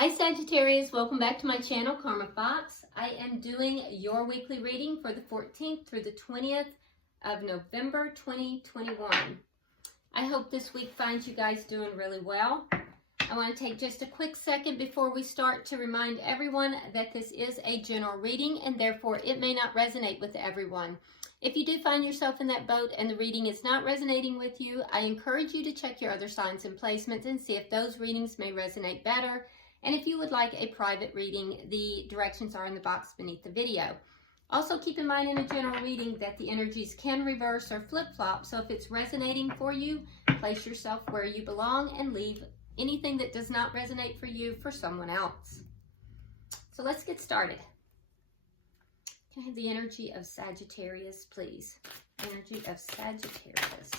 Hi Sagittarius, welcome back to my channel, Karma Fox. I am doing your weekly reading for the 14th through the 20th of November 2021. I hope this week finds you guys doing really well. I want to take just a quick second before we start to remind everyone that this is a general reading and therefore it may not resonate with everyone. If you do find yourself in that boat and the reading is not resonating with you, I encourage you to check your other signs and placements and see if those readings may resonate better. And if you would like a private reading, the directions are in the box beneath the video. Also keep in mind in a general reading that the energies can reverse or flip-flop, so if it's resonating for you, place yourself where you belong and leave anything that does not resonate for you for someone else. So let's get started. Can I have the energy of Sagittarius, please? Energy of Sagittarius.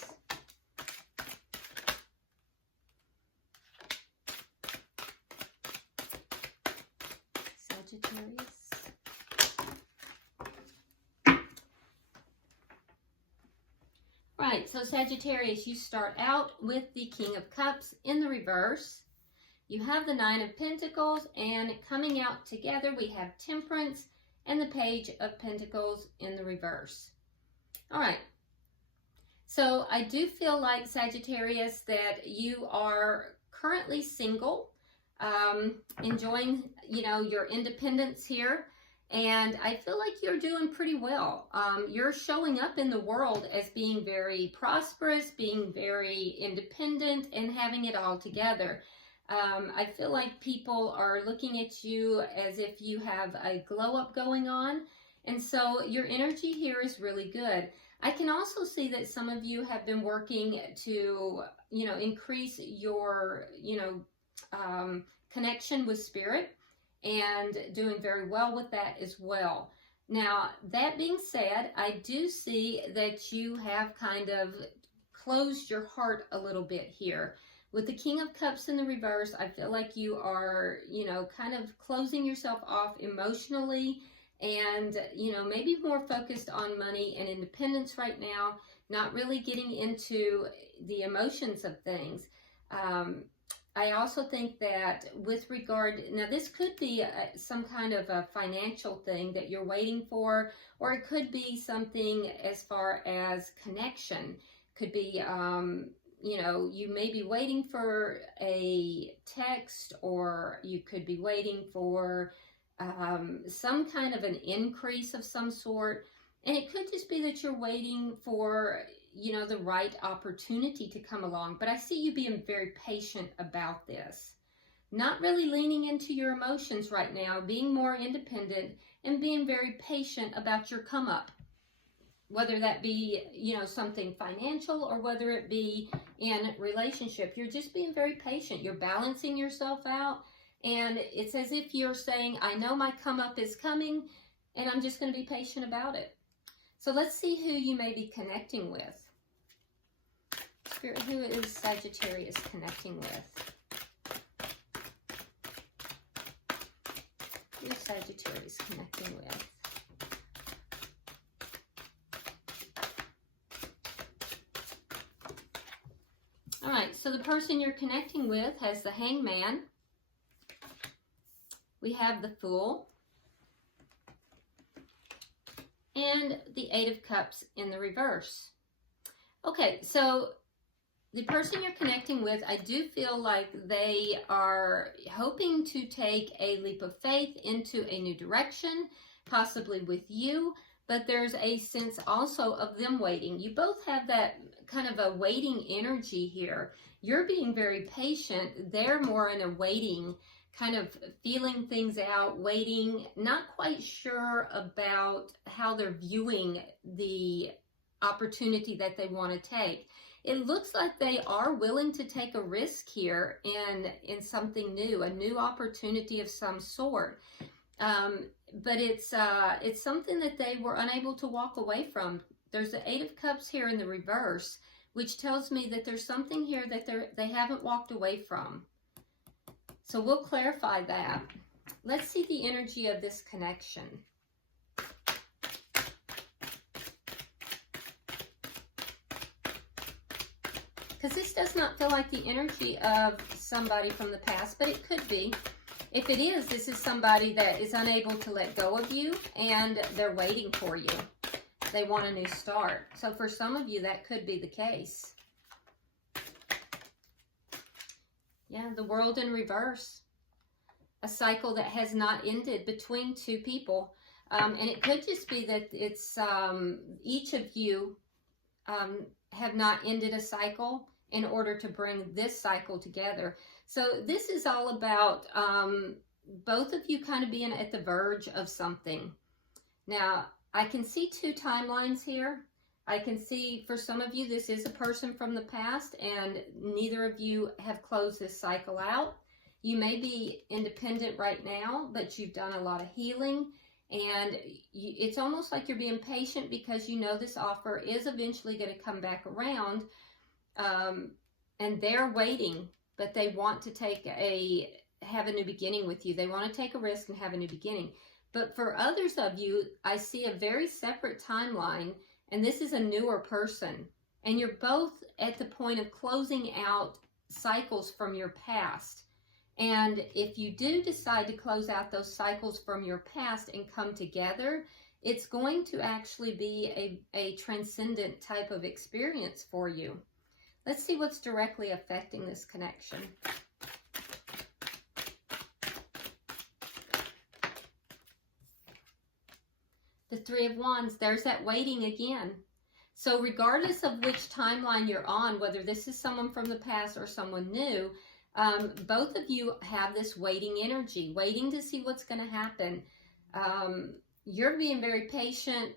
Sagittarius. Right, so Sagittarius, you start out with the King of Cups in the reverse. You have the Nine of Pentacles, and coming out together we have Temperance and the Page of Pentacles in the reverse. All right, so I do feel like, Sagittarius, that you are currently single, enjoying, your independence here. And I feel like you're doing pretty well. You're showing up in the world as being very prosperous, being very independent, and having it all together. I feel like people are looking at you as if you have a glow up going on. And so your energy here is really good. I can also see that some of you have been working to, increase your, connection with spirit, and doing very well with that as well. Now, that being said, I do see that you have kind of closed your heart a little bit here. With the King of Cups in the reverse, I feel like you are, kind of closing yourself off emotionally and, maybe more focused on money and independence right now, not really getting into the emotions of things. I also think that with regard, now this could be some kind of a financial thing that you're waiting for, or it could be something as far as connection. Could be, you may be waiting for a text, or you could be waiting for some kind of an increase of some sort. And it could just be that you're waiting for the right opportunity to come along. But I see you being very patient about this. Not really leaning into your emotions right now, being more independent and being very patient about your come up. Whether that be, something financial or whether it be in relationship. You're just being very patient. You're balancing yourself out. And it's as if you're saying, I know my come up is coming and I'm just going to be patient about it. So let's see who you may be connecting with. Spirit, who is Sagittarius connecting with? Who is Sagittarius connecting with? All right, so the person you're connecting with has the Hangman. We have the Fool. And the Eight of Cups in the reverse. Okay, so the person you're connecting with, I do feel like they are hoping to take a leap of faith into a new direction, possibly with you, but there's a sense also of them waiting. You both have that kind of a waiting energy here. You're being very patient. They're more in a waiting, kind of feeling things out, waiting, not quite sure about how they're viewing the opportunity that they want to take. It looks like they are willing to take a risk here in something new, a new opportunity of some sort. But it's something that they were unable to walk away from. There's the Eight of Cups here in the reverse, which tells me that there's something here that they haven't walked away from. So we'll clarify that. Let's see the energy of this connection. Because this does not feel like the energy of somebody from the past, but it could be. If it is, this is somebody that is unable to let go of you and they're waiting for you. They want a new start. So for some of you, that could be the case. Yeah, the World in reverse. A cycle that has not ended between two people. And it could just be that it's each of you have not ended a cycle in order to bring this cycle together. So this is all about both of you kind of being at the verge of something. Now, I can see two timelines here. I can see for some of you, this is a person from the past and neither of you have closed this cycle out. You may be independent right now, but you've done a lot of healing and it's almost like you're being patient because you know this offer is eventually going to come back around and they're waiting, but they want to have a new beginning with you. They want to take a risk and have a new beginning. But for others of you, I see a very separate timeline, and this is a newer person. And you're both at the point of closing out cycles from your past. And if you do decide to close out those cycles from your past and come together, it's going to actually be a transcendent type of experience for you. Let's see what's directly affecting this connection. The Three of Wands, there's that waiting again. So regardless of which timeline you're on, whether this is someone from the past or someone new, both of you have this waiting energy, waiting to see what's going to happen. You're being very patient.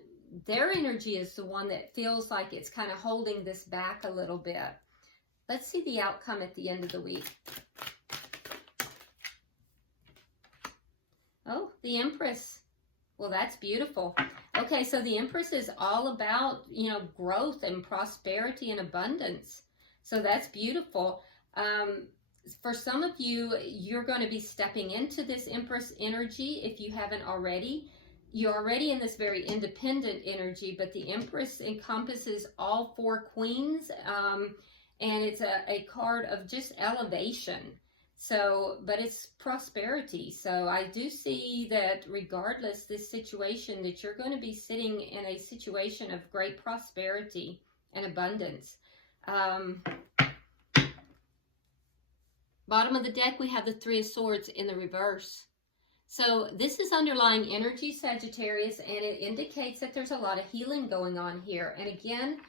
Their energy is the one that feels like it's kind of holding this back a little bit. Let's see the outcome at the end of the week. Oh, the Empress. Well, that's beautiful. Okay, so the Empress is all about, you know, growth and prosperity and abundance. So that's beautiful. For some of you, you're going to be stepping into this Empress energy if you haven't already. You're already in this very independent energy, but the Empress encompasses all four queens, and it's a card of just elevation. So, but it's prosperity. So I do see that regardless this situation, that you're going to be sitting in a situation of great prosperity and abundance. Bottom of the deck, we have the Three of Swords in the reverse. So this is underlying energy, Sagittarius, and it indicates that there's a lot of healing going on here. And again,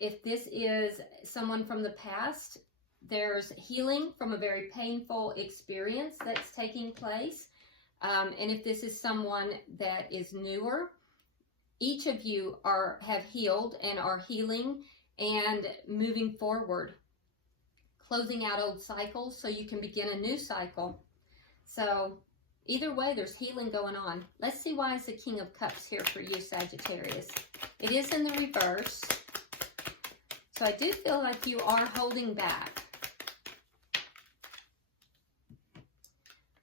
if this is someone from the past, there's healing from a very painful experience that's taking place. And if this is someone that is newer, each of you have healed and are healing and moving forward, closing out old cycles so you can begin a new cycle. So either way, there's healing going on. Let's see why is the King of Cups here for you, Sagittarius. It is in the reverse. So I do feel like you are holding back.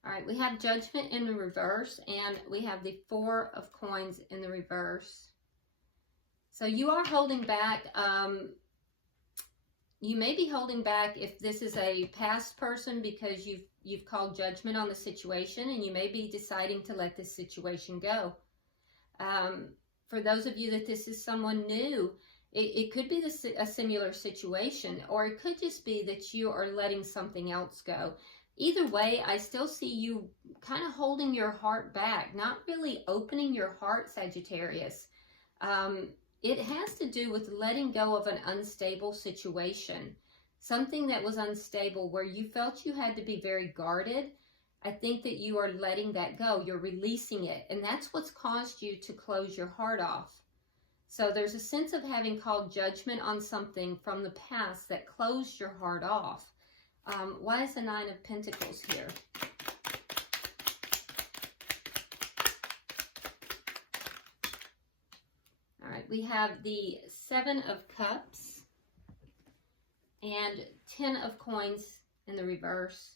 All right, we have Judgment in the reverse, and we have the Four of Coins in the reverse. So you are holding back. You may be holding back if this is a past person because you've called judgment on the situation, and you may be deciding to let this situation go. For those of you that this is someone new, it could be a similar situation, or it could just be that you are letting something else go. Either way, I still see you kind of holding your heart back, not really opening your heart, Sagittarius. It has to do with letting go of an unstable situation, something that was unstable where you felt you had to be very guarded. I think that you are letting that go. You're releasing it, and that's what's caused you to close your heart off. So there's a sense of having called judgment on something from the past that closed your heart off. Why is the Nine of Pentacles here? All right, we have the Seven of Cups and 10 of Coins in the reverse.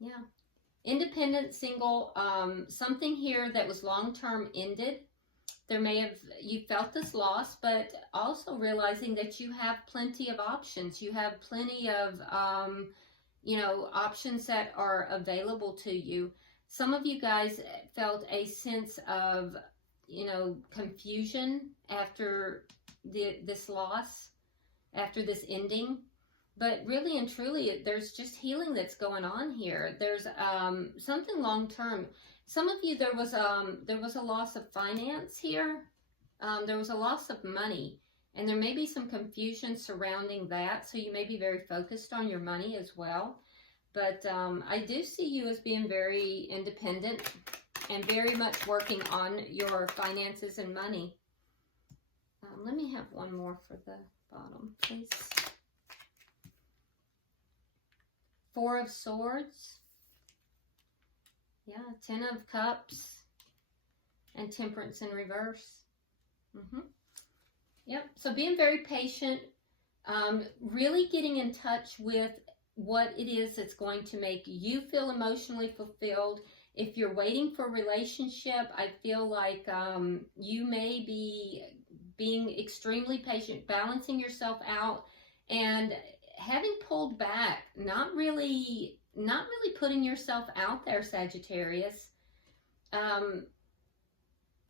Yeah. Independent, single, something here that was long-term ended. You felt this loss, but also realizing that you have plenty of options. You have plenty of, you know, options that are available to you. Some of you guys felt a sense of, you know, confusion after this loss, after this ending. But really and truly, there's just healing that's going on here. There's something long term. Some of you, there was a loss of finance here. There was a loss of money, and there may be some confusion surrounding that. So you may be very focused on your money as well. But I do see you as being very independent and very much working on your finances and money. Let me have one more for the bottom, please. Four of Swords. Yeah, Ten of Cups. And Temperance in reverse. Yep, so being very patient. Really getting in touch with what it is that's going to make you feel emotionally fulfilled. If you're waiting for a relationship, I feel like you may be being extremely patient, balancing yourself out, and having pulled back, not really putting yourself out there, Sagittarius.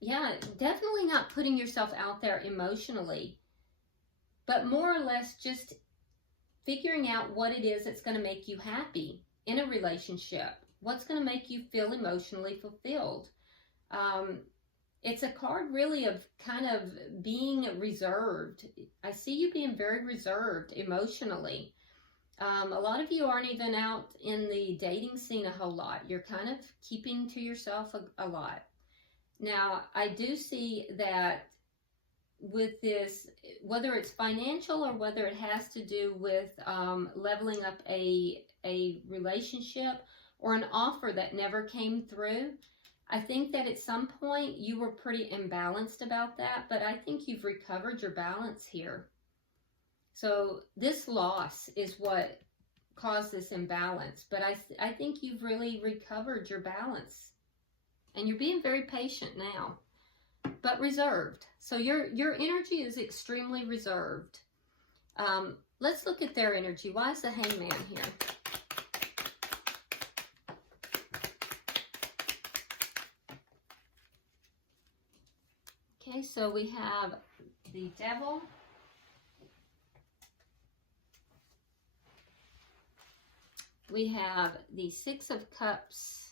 Yeah, definitely not putting yourself out there emotionally, but more or less just figuring out what it is that's going to make you happy in a relationship. What's going to make you feel emotionally fulfilled. It's a card really of kind of being reserved. I see you being very reserved emotionally. A lot of you aren't even out in the dating scene a whole lot. You're kind of keeping to yourself a lot. Now, I do see that with this, whether it's financial or whether it has to do with leveling up a relationship or an offer that never came through, I think that at some point you were pretty imbalanced about that, but I think you've recovered your balance here. So this loss is what caused this imbalance, but I think you've really recovered your balance. And you're being very patient now, but reserved. So your energy is extremely reserved. Let's look at their energy. Why is the Hangman here? Okay, so we have the Devil. We have the Six of Cups.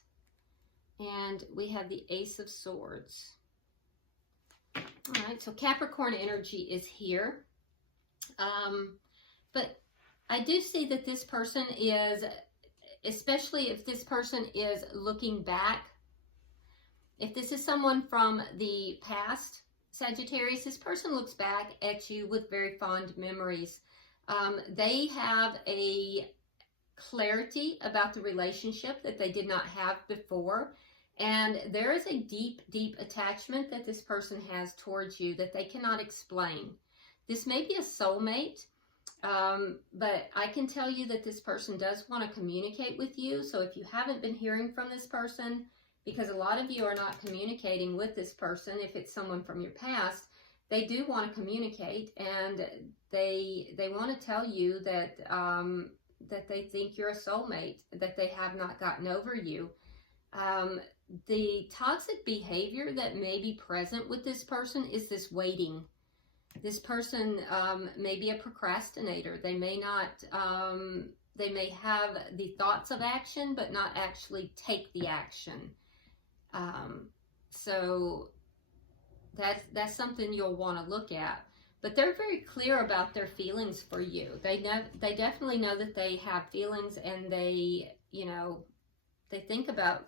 And we have the Ace of Swords. All right, so Capricorn energy is here. But I do see that this person is, especially if this person is looking back, if this is someone from the past, Sagittarius, this person looks back at you with very fond memories. They have a clarity about the relationship that they did not have before. And there is a deep, deep attachment that this person has towards you that they cannot explain. This may be a soulmate, but I can tell you that this person does want to communicate with you. So if you haven't been hearing from this person, because a lot of you are not communicating with this person, if it's someone from your past, they do want to communicate, and they want to tell you that that they think you're a soulmate, that they have not gotten over you. The toxic behavior that may be present with this person is this waiting. This person may be a procrastinator. They may not, they may have the thoughts of action, but not actually take the action. So that's something you'll want to look at. But they're very clear about their feelings for you. They definitely know that they have feelings, and they, you know, they think about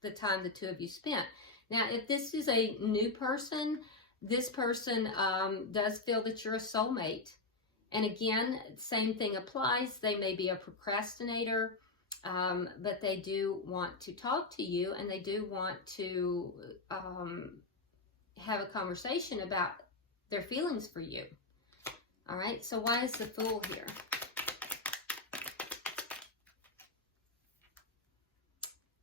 the time the two of you spent. Now, if this is a new person, this person does feel that you're a soulmate. And again, same thing applies. They may be a procrastinator, but they do want to talk to you, and they do want to have a conversation about their feelings for you. All right, so why is the Fool here?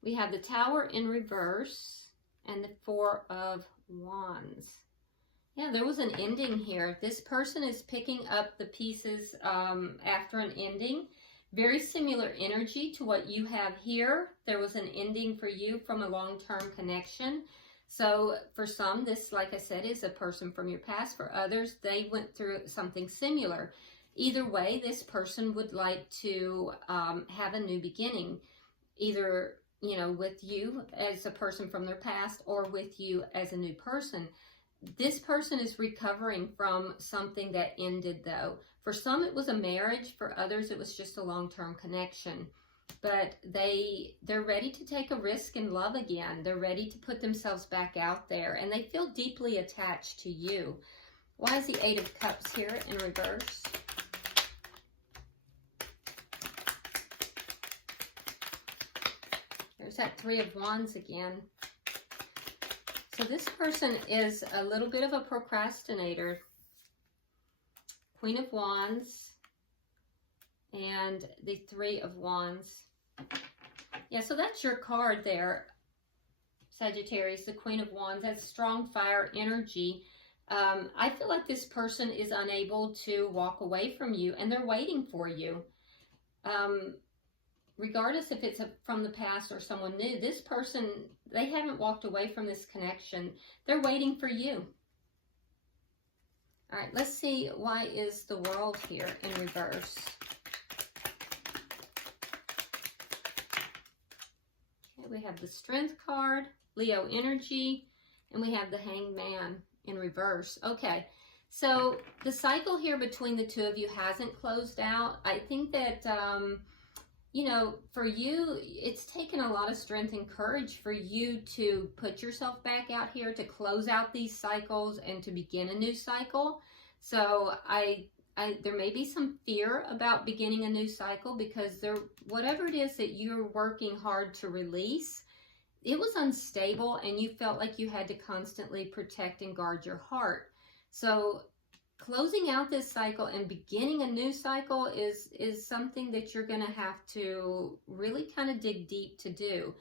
We have the Tower in reverse and the Four of Wands. Yeah, there was an ending here. This person is picking up the pieces after an ending. Very similar energy to what you have here. There was an ending for you from a long-term connection. So for some, this, like I said, is a person from your past. For others, they went through something similar. Either way, this person would like to have a new beginning, either, you know, with you as a person from their past or with you as a new person. This person is recovering from something that ended, though. For some, it was a marriage. For others, it was just a long-term connection. But they're ready to take a risk in love again. They're ready to put themselves back out there, and they feel deeply attached to you. Why is the Eight of Cups here in reverse? There's that Three of Wands again. So this person is a little bit of a procrastinator. Queen of Wands and the Three of Wands. Yeah, so that's your card there, Sagittarius, the Queen of Wands. That's strong fire energy. I feel like this person is unable to walk away from you, and they're waiting for you. Regardless if it's from the past or someone new, this person, they haven't walked away from this connection. They're waiting for you. All right, let's see, why is the World here in reverse? Okay, we have the Strength card, Leo energy, and we have the Hanged Man in reverse. Okay, so the cycle here between the two of you hasn't closed out. I think that, you know, for you, it's taken a lot of strength and courage for you to put yourself back out here, to close out these cycles and to begin a new cycle. So there may be some fear about beginning a new cycle, because whatever it is that you're working hard to release, it was unstable and you felt like you had to constantly protect and guard your heart. So closing out this cycle and beginning a new cycle is something that you're going to have to really kind of dig deep to do.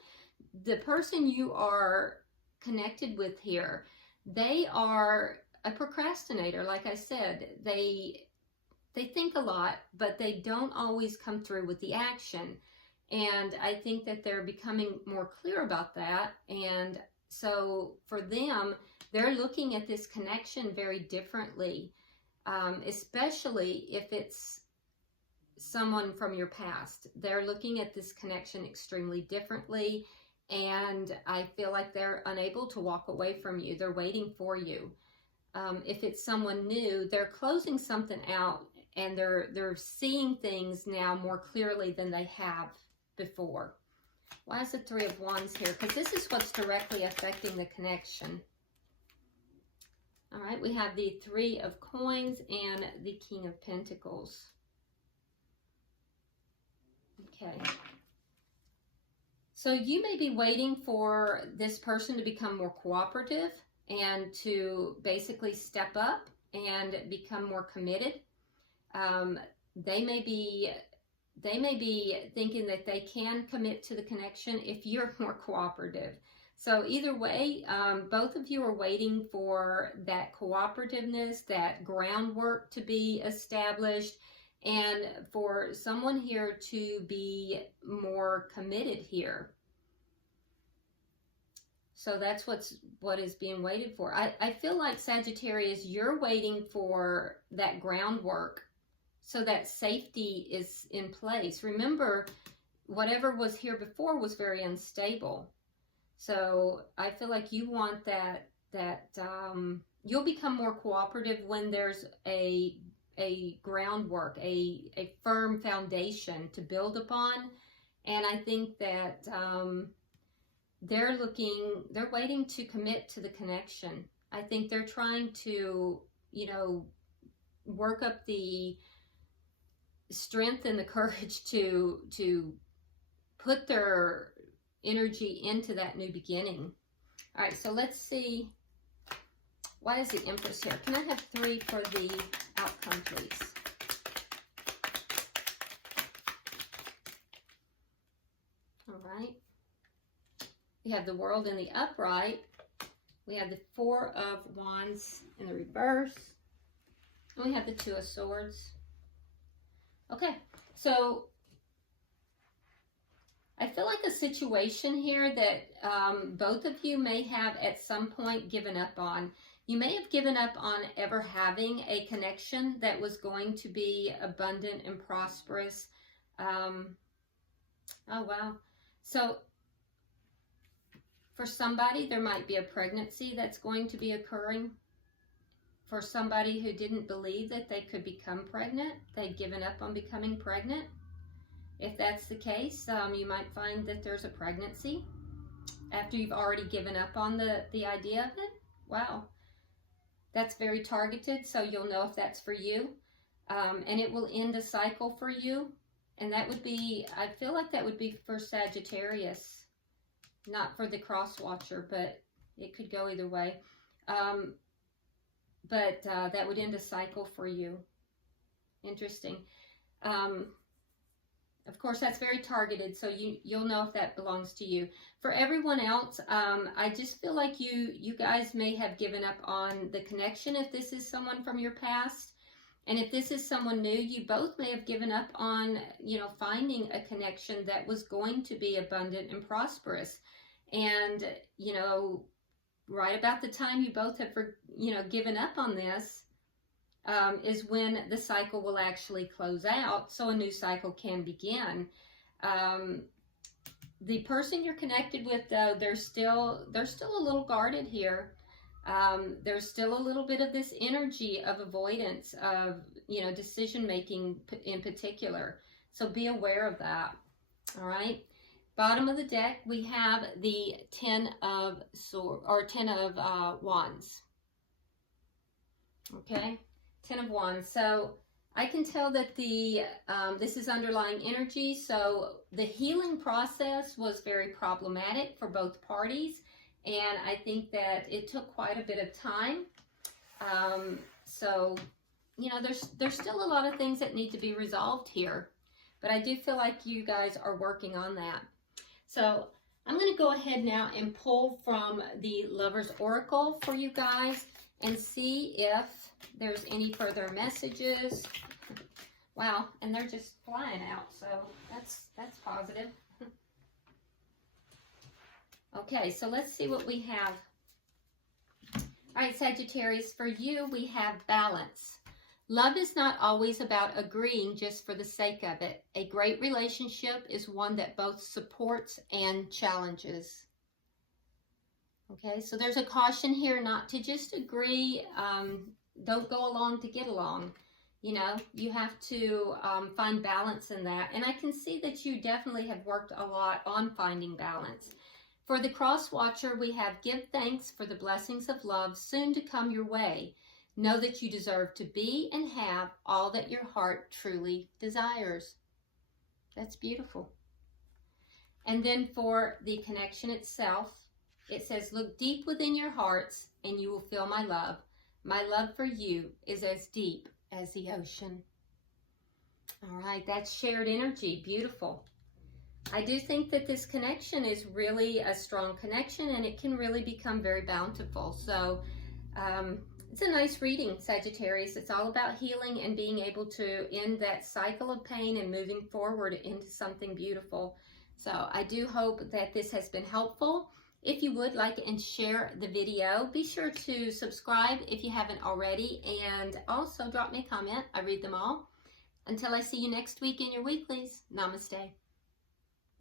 The person you are connected with here, they are a procrastinator. Like I said, they think a lot, but they don't always come through with the action. And I think that they're becoming more clear about that. And so for them, they're looking at this connection very differently. Especially if it's someone from your past. They're looking at this connection extremely differently, and I feel like they're unable to walk away from you. They're waiting for you. If it's someone new, they're closing something out, and they're seeing things now more clearly than they have before. Why is the Three of Wands here? Because this is what's directly affecting the connection. All right, we have the Three of Coins and the King of Pentacles. Okay. So you may be waiting for this person to become more cooperative and to basically step up and become more committed. They may be thinking that they can commit to the connection if you're more cooperative. So either way, both of you are waiting for that cooperativeness, that groundwork to be established, and for someone here to be more committed here. So that's what is being waited for. I feel like, Sagittarius, you're waiting for that groundwork so that safety is in place. Remember, whatever was here before was very unstable. So I feel like you want that you'll become more cooperative when there's a groundwork, a firm foundation to build upon. And I think that they're waiting to commit to the connection. I think they're trying to, you know, work up the strength and the courage to put their energy into that new beginning. All right, so let's see. Why is the Empress here? Can I have 3 for the outcome, please? All right. We have the World in the upright. We have the Four of Wands in the reverse. And we have the Two of Swords. Okay, so I feel like a situation here that both of you may have at some point given up on. You may have given up on ever having a connection that was going to be abundant and prosperous. Oh, wow. So for somebody, there might be a pregnancy that's going to be occurring. For somebody who didn't believe that they could become pregnant, they'd given up on becoming pregnant. If that's the case, you might find that there's a pregnancy after you've already given up on the idea of it. Wow. That's very targeted, so you'll know if that's for you. And it will end a cycle for you. And that would be, I feel like that would be for Sagittarius. Not for the cross watcher, but it could go either way. But that would end a cycle for you. Interesting. Of course, that's very targeted, so you'll know if that belongs to you. For everyone else, I just feel like you guys may have given up on the connection if this is someone from your past. And if this is someone new, you both may have given up on, finding a connection that was going to be abundant and prosperous. And, right about the time you both have, given up on this, is when the cycle will actually close out, so a new cycle can begin. The person you're connected with, though, they're still a little guarded here. There's still a little bit of this energy of avoidance of, decision making in particular. So be aware of that. All right. Bottom of the deck, we have the 10 of Wands. Okay. 10 of Wands. So I can tell that this is underlying energy. So the healing process was very problematic for both parties. And I think that it took quite a bit of time. So, there's still a lot of things that need to be resolved here. But I do feel like you guys are working on that. So I'm going to go ahead now and pull from the Lover's Oracle for you guys and see if there's any further messages. Wow, and they're just flying out, so that's positive. Okay, so let's see what we have. All right, Sagittarius, for you, we have balance. Love is not always about agreeing just for the sake of it. A great relationship is one that both supports and challenges. Okay, so there's a caution here not to just agree. Don't go along to get along. You have to find balance in that. And I can see that you definitely have worked a lot on finding balance. For the cross watcher, we have give thanks for the blessings of love soon to come your way. Know that you deserve to be and have all that your heart truly desires. That's beautiful. And then for the connection itself, it says, look deep within your hearts and you will feel my love. My love for you is as deep as the ocean. All right, that's shared energy. Beautiful. I do think that this connection is really a strong connection and it can really become very bountiful. So it's a nice reading, Sagittarius. It's all about healing and being able to end that cycle of pain and moving forward into something beautiful. So I do hope that this has been helpful. If you would like and share the video, be sure to subscribe if you haven't already, and also drop me a comment. I read them all. Until I see you next week in your weeklies, namaste.